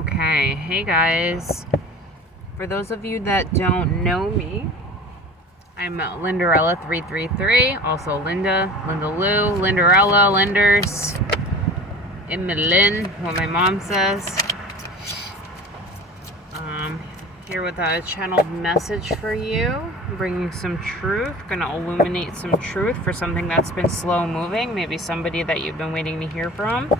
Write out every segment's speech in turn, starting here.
Okay, hey guys. For those of you that don't know me, I'm Lindarella333, also Linda Lou, Lindarella, Linders, Lynn, what my mom says. Here with a channeled message for you, bringing some truth, gonna illuminate some truth for something that's been slow moving, maybe somebody that you've been waiting to hear from.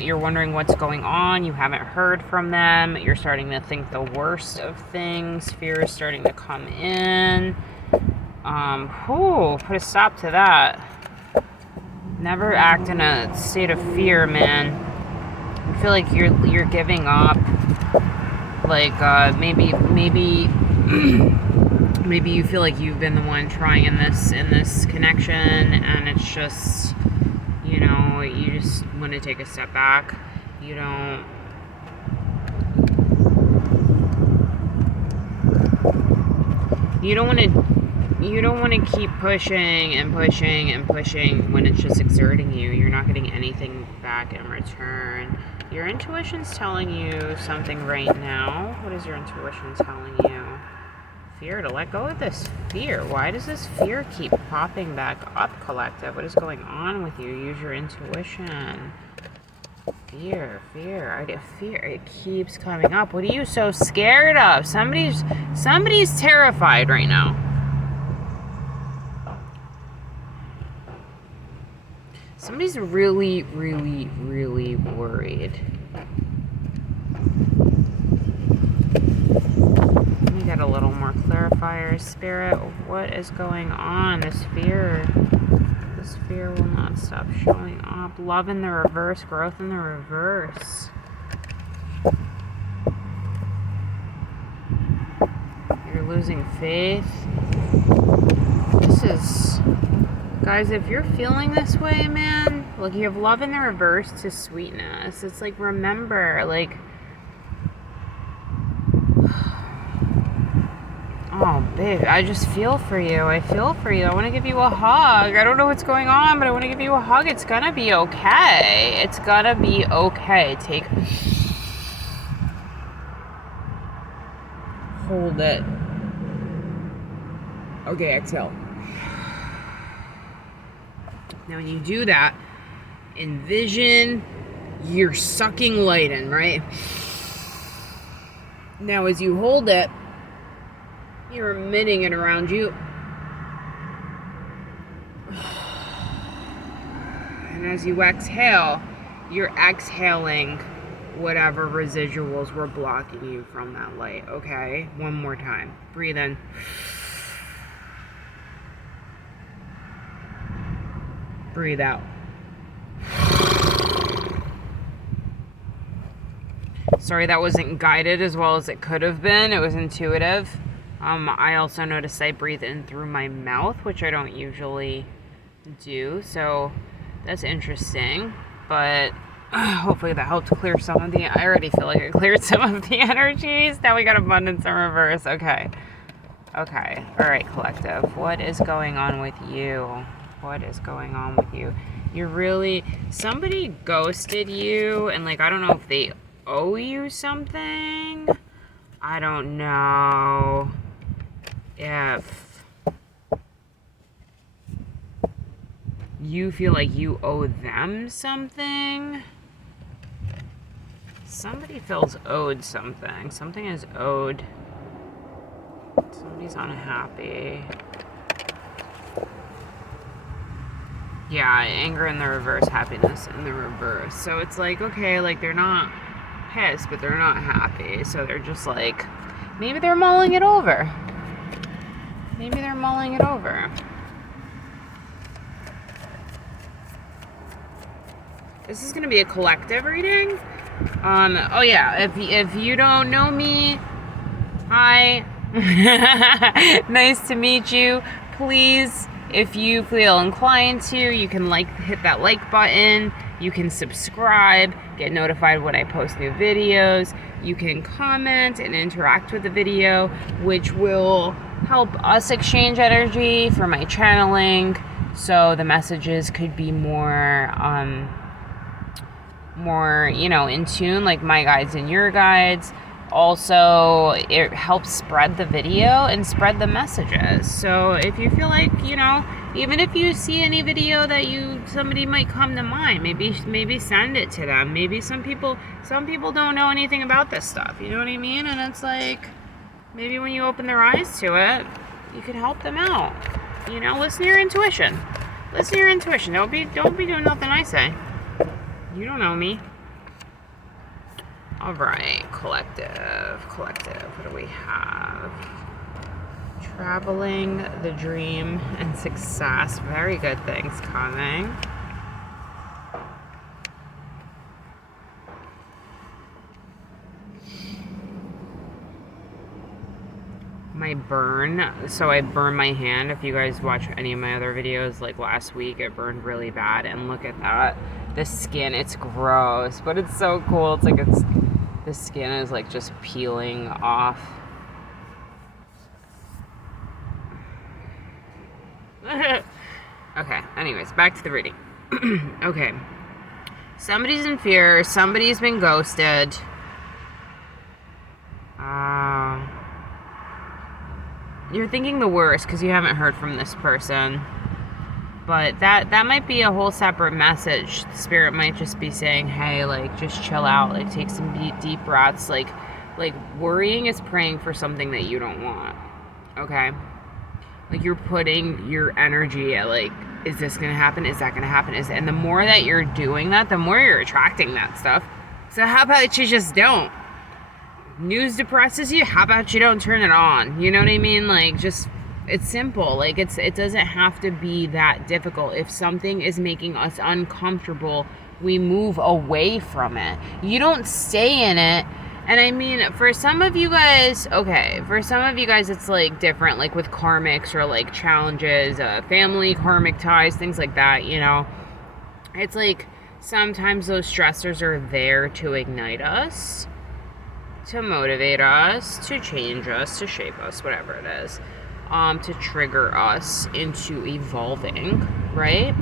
You're wondering what's going on, you haven't heard from them, you're starting to think the worst of things, fear is starting to come in. Put a stop to that. Never act in a state of fear, man. I feel like you're giving up. Like, maybe maybe you feel like you've been the one trying in this connection, and it's just, you just want to take a step back. You don't want to keep pushing and pushing and pushing when it's just exerting you. You're not getting anything back in return. Your intuition's telling you something right now. What is your intuition telling you? Fear, to let go of this fear. Why does this fear keep popping back up, collective? What is going on with you? Use your intuition. Fear. I get fear. It keeps coming up. What are you so scared of? Somebody's terrified right now. Somebody's really, really, really worried. Let me get a little more clarifier. Spirit, what is going on? This fear will not stop showing up. Love in the reverse, growth in the reverse. You're losing faith. Guys, if you're feeling this way, man, look, you have love in the reverse to sweetness. It's like, remember, like, oh, babe, I just feel for you. I feel for you. I want to give you a hug. I don't know what's going on, but I want to give you a hug. It's gonna be okay. It's gonna be okay. Hold it. Okay, exhale. Now, when you do that, envision you're sucking light in, right? Now, as you hold it, you're emitting it around you. And as you exhale, you're exhaling whatever residuals were blocking you from that light, okay? One more time. Breathe in. Breathe out. Sorry, that wasn't guided as well as it could have been. It was intuitive. I also noticed I breathe in through my mouth, which I don't usually do. So that's interesting. But hopefully that helped clear some of the... I already feel like it cleared some of the energies. Now we got abundance in reverse. Okay. All right, collective. What is going on with you? What is going on with you? Somebody ghosted you, and like, I don't know if they owe you something. I don't know if you feel like you owe them something. Somebody feels owed something. Something is owed. Somebody's unhappy. Yeah, anger in the reverse, happiness in the reverse. So it's like, okay, like, they're not pissed, but they're not happy. So they're just like, maybe they're mulling it over. This is going to be a collective reading. Oh yeah, if you don't know me, hi. Nice to meet you. Please, if you feel inclined to, you can hit that like button. You can subscribe, get notified when I post new videos. You can comment and interact with the video, which will help us exchange energy for my channeling. So the messages could be more more, you know, in tune, like my guides and your guides. Also, it helps spread the video and spread the messages. So if you feel like, you know, even if you see any video that somebody might come to mind, maybe send it to them. Maybe some people don't know anything about this stuff, you know what I mean? And it's like, maybe when you open their eyes to it, you could help them out. You know, listen to your intuition. Listen to your intuition. Don't be doing nothing I say. You don't know me. All right, collective. What do we have? Traveling, the dream, and success. Very good things coming. My burn. So I burned my hand. If you guys watch any of my other videos, like last week, it burned really bad. And look at that. The skin, it's gross, but it's so cool. It's like the skin is like just peeling off. Okay, anyways, back to the reading. Okay. Somebody's in fear. Somebody's been ghosted. You're thinking the worst because you haven't heard from this person. But that might be a whole separate message. The spirit might just be saying, hey, like, just chill out. Like, take some deep breaths. Like worrying is praying for something that you don't want. Okay? Like, you're putting your energy at, like, is this going to happen? Is that going to happen? And the more that you're doing that, the more you're attracting that stuff. So how about you just don't? News depresses you? How about you don't turn it on? You know what I mean? Like, just... It's simple. Like, it doesn't have to be that difficult. If something is making us uncomfortable, we move away from it. You don't stay in it. And I mean, for some of you guys, it's like different, like with karmics or like challenges, family karmic ties, things like that, you know. It's like sometimes those stressors are there to ignite us, to motivate us, to change us, to shape us, whatever it is. To trigger us into evolving, right?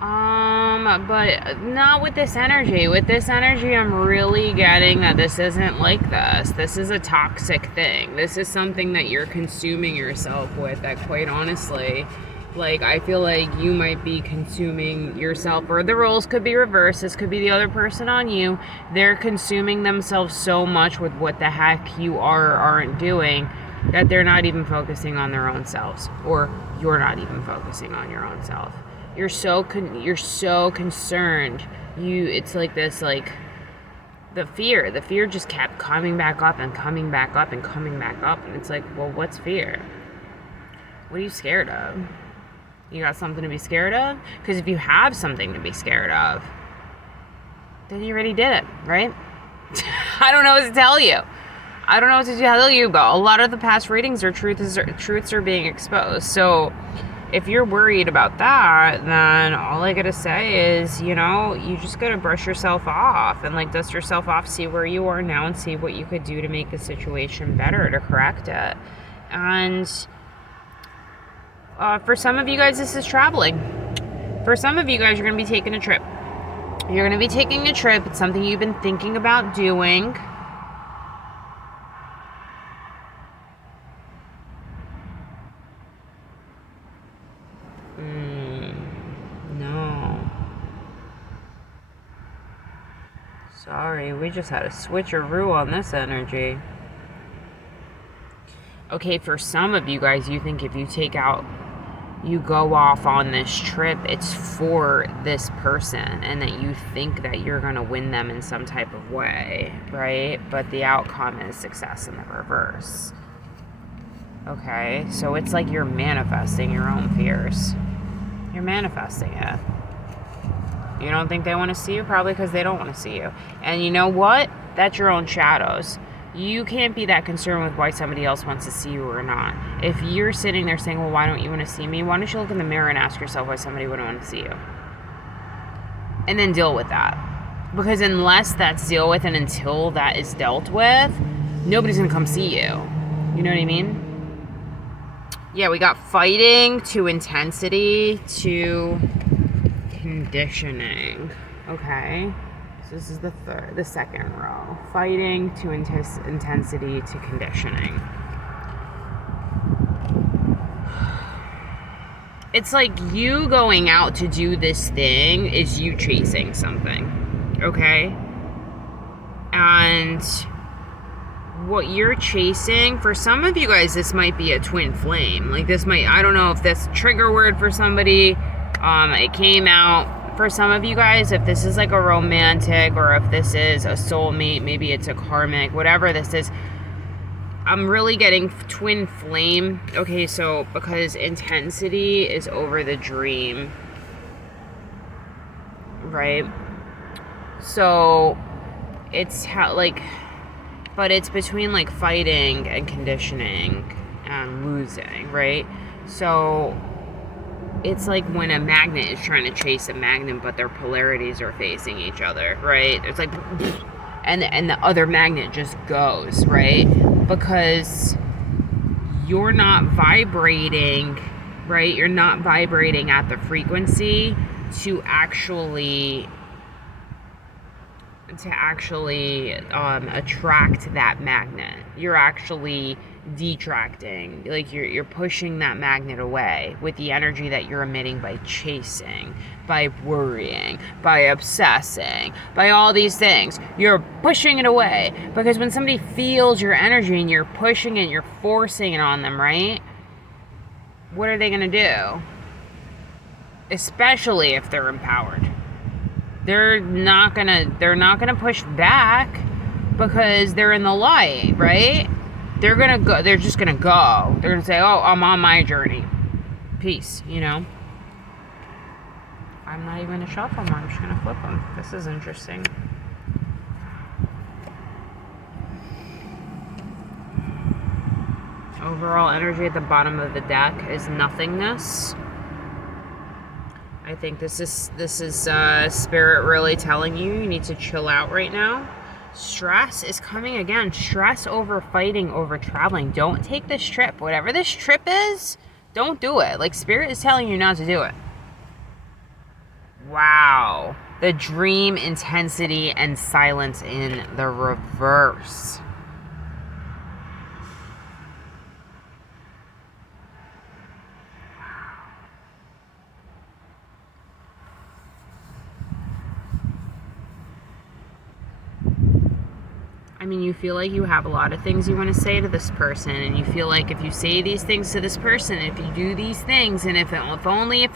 But not with this energy. With this energy, I'm really getting that this isn't like this. This is a toxic thing. This is something that you're consuming yourself with that, quite honestly, like, I feel like you might be consuming yourself, or the roles could be reversed. This could be the other person on you. They're consuming themselves so much with what the heck you are or aren't doing that they're not even focusing on their own selves, or you're not even focusing on your own self. You're so concerned. It's like this, like, the fear just kept coming back up and coming back up and coming back up. And it's like, well, what's fear? What are you scared of? You got something to be scared of? Because if you have something to be scared of, then you already did it, right? I don't know what to tell you. But a lot of the past readings are truths are being exposed. So if you're worried about that, then all I gotta say is, you know, you just gotta brush yourself off and, like, dust yourself off, see where you are now and see what you could do to make the situation better, to correct it. And for some of you guys, this is traveling. For some of you guys, you're gonna be taking a trip. It's something you've been thinking about doing. No. Sorry, we just had a switcheroo on this energy. Okay, for some of you guys, you think if you go off on this trip, it's for this person, and that you think that you're going to win them in some type of way, right? But the outcome is success in the reverse. Okay, so it's like you're manifesting your own fears. You're manifesting it. You don't think they want to see you? Probably because they don't want to see you. And you know what? That's your own shadows. You can't be that concerned with why somebody else wants to see you or not. If you're sitting there saying, well, why don't you want to see me? Why don't you look in the mirror and ask yourself why somebody wouldn't want to see you? And then deal with that. Because unless that's dealt with and until that is dealt with, nobody's going to come see you. You know what I mean? Yeah, we got fighting to intensity to conditioning. Okay. This is the second row. Fighting to intensity to conditioning. It's like you going out to do this thing is you chasing something, okay? And what you're chasing, for some of you guys, this might be a twin flame. Like this might, I don't know if that's a trigger word for somebody. It came out for some of you guys, if this is like a romantic or if this is a soulmate, maybe it's a karmic, whatever this is. I'm really getting twin flame. Okay, so because intensity is over the dream, right? So it's but it's between like fighting and conditioning and losing, right? So it's like when a magnet is trying to chase a magnet, but their polarities are facing each other, right? It's like, and the other magnet just goes, right? Because you're not vibrating, right? You're not vibrating at the frequency to actually attract that magnet. You're actually detracting, like you're pushing that magnet away with the energy that you're emitting by chasing, by worrying, by obsessing, by all these things. You're pushing it away because when somebody feels your energy and you're pushing it, you're forcing it on them, right? What are they gonna do? Especially if they're empowered. They're not gonna push back because they're in the light, right? They're gonna go. They're just gonna go. They're gonna say, "Oh, I'm on my journey. Peace." You know. I'm not even gonna shuffle them. I'm just gonna flip them. This is interesting. Overall energy at the bottom of the deck is nothingness. I think this is spirit really telling you need to chill out right now. Stress is coming again. Stress over fighting, over traveling. Don't take this trip. Whatever this trip is, don't do it. Like spirit is telling you not to do it. Wow. The dream, intensity, and silence in the reverse. I mean, you feel like you have a lot of things you want to say to this person, and you feel like if you say these things to this person, if you do these things, and if only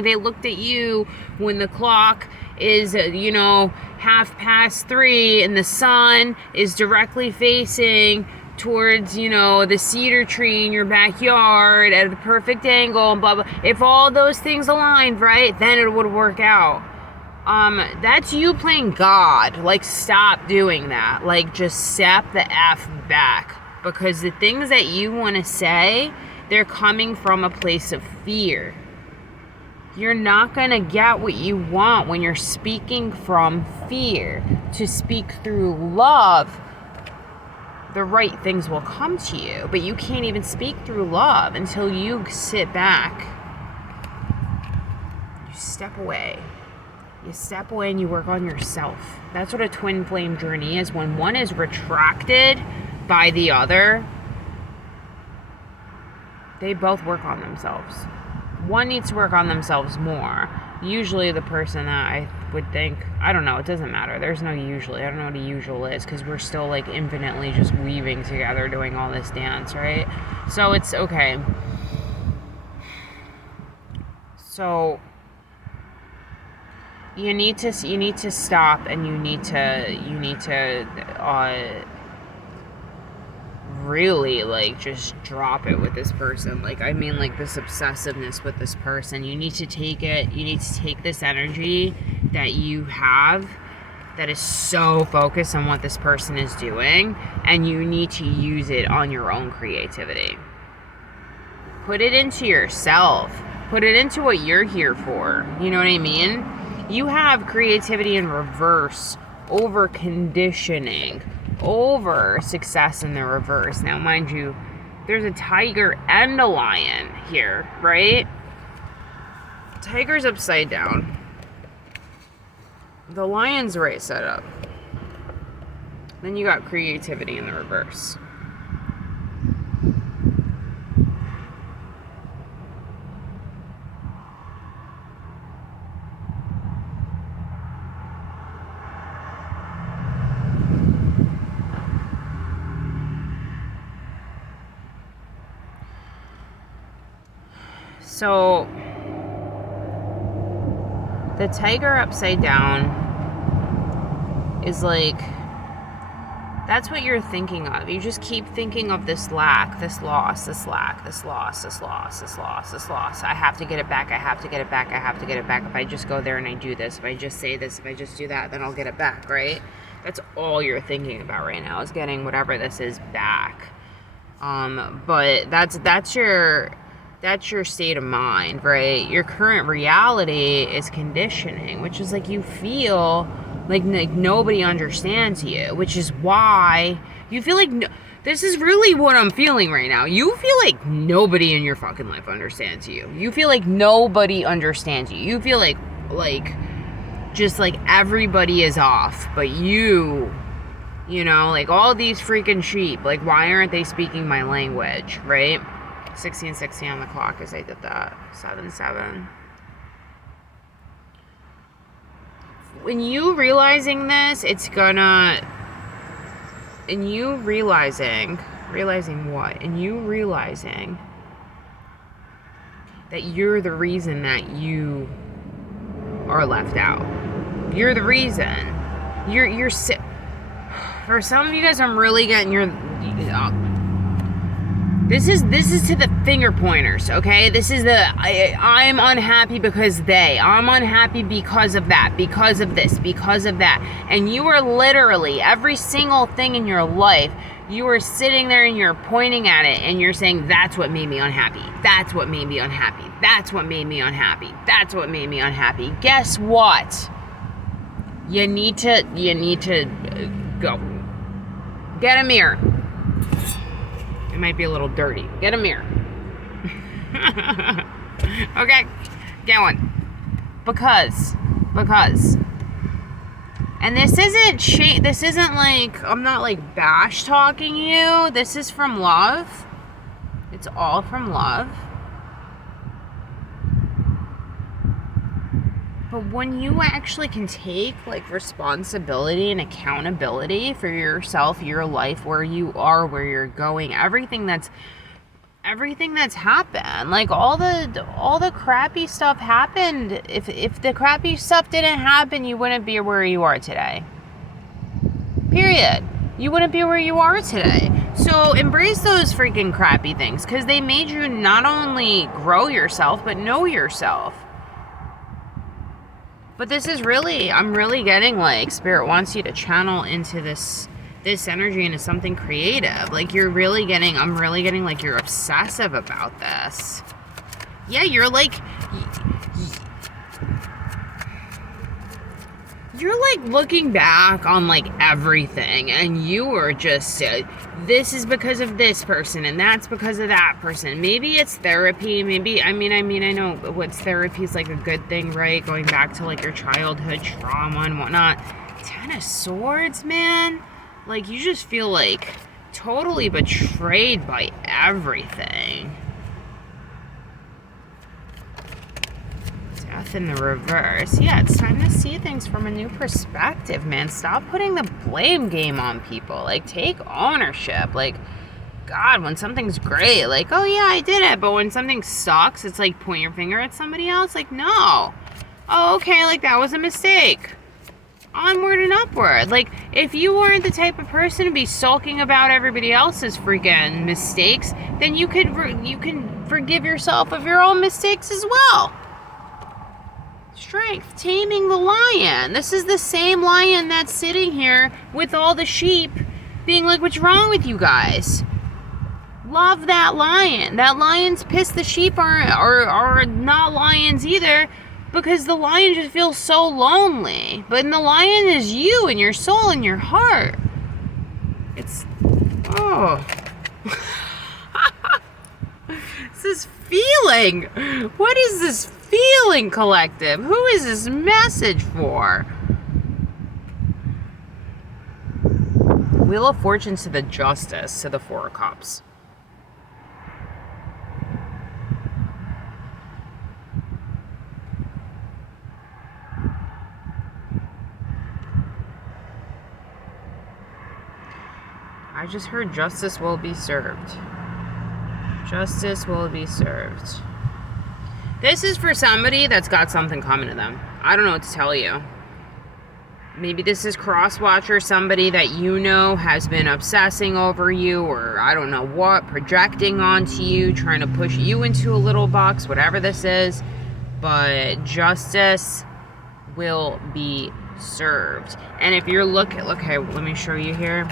they looked at you when the clock is, 3:30 and the sun is directly facing towards, the cedar tree in your backyard at the perfect angle and blah, blah. If all those things aligned, right, then it would work out. That's you playing God. Like, stop doing that. Like, just step the F back. Because the things that you want to say, they're coming from a place of fear. You're not going to get what you want when you're speaking from fear. To speak through love, the right things will come to you. But you can't even speak through love until you sit back. You step away. You step away and you work on yourself. That's what a twin flame journey is. When one is retracted by the other, they both work on themselves. One needs to work on themselves more. Usually the person that I would think, I don't know, it doesn't matter. There's no usually. I don't know what a usual is because we're still like infinitely just weaving together doing all this dance, right? So it's okay. So you need to stop and you need to really like just drop it with this person. Like, I mean, like this obsessiveness with this person. You need to take this energy that you have that is so focused on what this person is doing, and you need to use it on your own creativity. Put it into yourself. Put it into what you're here for. You know what I mean? You have creativity in reverse over conditioning, over success in the reverse. Now, mind you, there's a tiger and a lion here, right? Tiger's upside down. the lion's race setup. Then you got creativity in the reverse. So, the tiger upside down is like, that's what you're thinking of. You just keep thinking of this lack, this loss, this lack, this loss, this loss, this loss, this loss. I have to get it back, I have to get it back, I have to get it back. If I just go there and I do this, if I just say this, if I just do that, then I'll get it back, right? That's all you're thinking about right now, is getting whatever this is back. But that's your state of mind, right? Your current reality is conditioning, which is like you feel like nobody understands you, which is why you feel like this is really what I'm feeling right now. You feel like nobody in your fucking life understands you. You feel like nobody understands you. You feel like just like everybody is off, but you know, like all these freaking sheep, like why aren't they speaking my language, right? 16:60 on the clock as I did that. 7:07. When you realizing this, it's gonna... And you realizing what? And you realizing that you're the reason that you are left out. You're the reason. You're for some of you guys, I'm really getting your... This is to the finger pointers, okay? This is the, I'm unhappy because I'm unhappy because of that, because of this, because of that. And you are literally, every single thing in your life, you are sitting there and you're pointing at it and you're saying, that's what made me unhappy. That's what made me unhappy. That's what made me unhappy. That's what made me unhappy. Guess what? You need to go. Get a mirror. It might be a little dirty. Get a mirror. Okay, get one. Because. And this isn't like, I'm not like bash talking you. This is from love. It's all from love. But when you actually can take like responsibility and accountability for yourself, your life, where you are, where you're going, everything that's happened, like all the crappy stuff happened. If the crappy stuff didn't happen, you wouldn't be where you are today. Period. You wouldn't be where you are today. So embrace those freaking crappy things, because they made you not only grow yourself, but know yourself. But this is really, I'm really getting like Spirit wants you to channel into this energy into something creative. Like I'm really getting like you're obsessive about this. Yeah, you're like looking back on like everything, and you are just, this is because of this person, and that's because of that person. Maybe it's therapy. Maybe, I mean, I know what's therapy is like a good thing, right? Going back to like your childhood trauma and whatnot. 10 of Swords, man. Like you just feel like totally betrayed by everything. Death in the reverse. Yeah, it's time to see things from a new perspective, man. Stop putting the blame game on people. Like, take ownership. Like, God, when something's great, like, oh yeah, I did it. But when something sucks, it's like point your finger at somebody else. Like, no. Oh, okay, like that was a mistake. Onward and upward. Like, if you weren't the type of person to be sulking about everybody else's freaking mistakes, then you can forgive yourself of your own mistakes as well. Strength, taming the lion. This is the same lion that's sitting here with all the sheep being like, what's wrong with you guys? Love that lion. That lion's pissed. The sheep are not lions either, because the lion just feels so lonely. But the lion is you and your soul and your heart. It's, oh. This feeling. What is this feeling, collective? Who is this message for? Wheel of Fortune to the Justice to the Four of Cups. I just heard justice will be served. Justice will be served. This is for somebody that's got something coming to them. I don't know what to tell you. Maybe this is cross-watcher, somebody that you know has been obsessing over you, or I don't know what, projecting onto you, trying to push you into a little box, whatever this is. But justice will be served. And if you're looking, okay, let me show you here.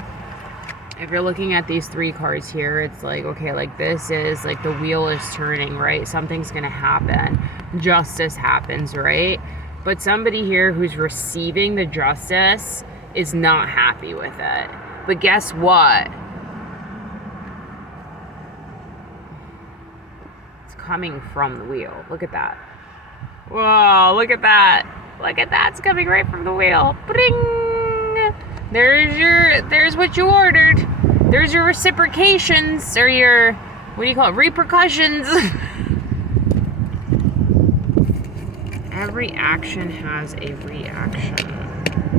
If you're looking at these three cards here, it's like, okay, like this is like the wheel is turning, right? Something's going to happen. Justice happens, right? But somebody here who's receiving the justice is not happy with it. But guess what? It's coming from the wheel. Look at that. Whoa, look at that. Look at that. It's coming right from the wheel. Bring! There's what you ordered. There's your reciprocations, or your, what do you call it, repercussions. Every action has a reaction.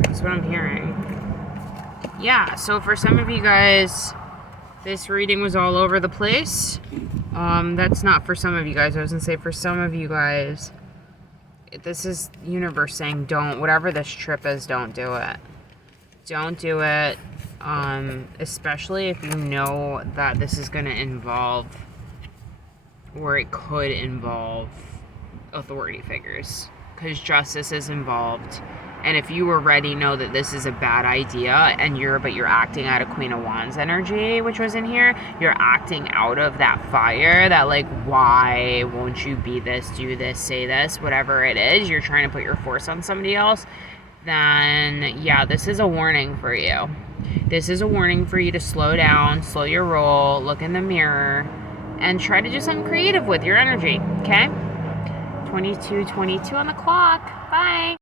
That's what I'm hearing. Yeah, so for some of you guys, this reading was all over the place. That's not for some of you guys. I was gonna say for some of you guys, this is universe saying don't, whatever this trip is, don't do it. Don't do it, especially if you know that this is going to involve, or it could involve, authority figures, because justice is involved. And if you already know that this is a bad idea, and you're acting out of Queen of Wands energy, which was in here, you're acting out of that fire, that like, why won't you be this, do this, say this, whatever it is, you're trying to put your force on somebody else, then yeah, this is a warning for you. This is a warning for you to slow down, slow your roll, look in the mirror, and try to do something creative with your energy, okay? 22:22 on the clock. Bye.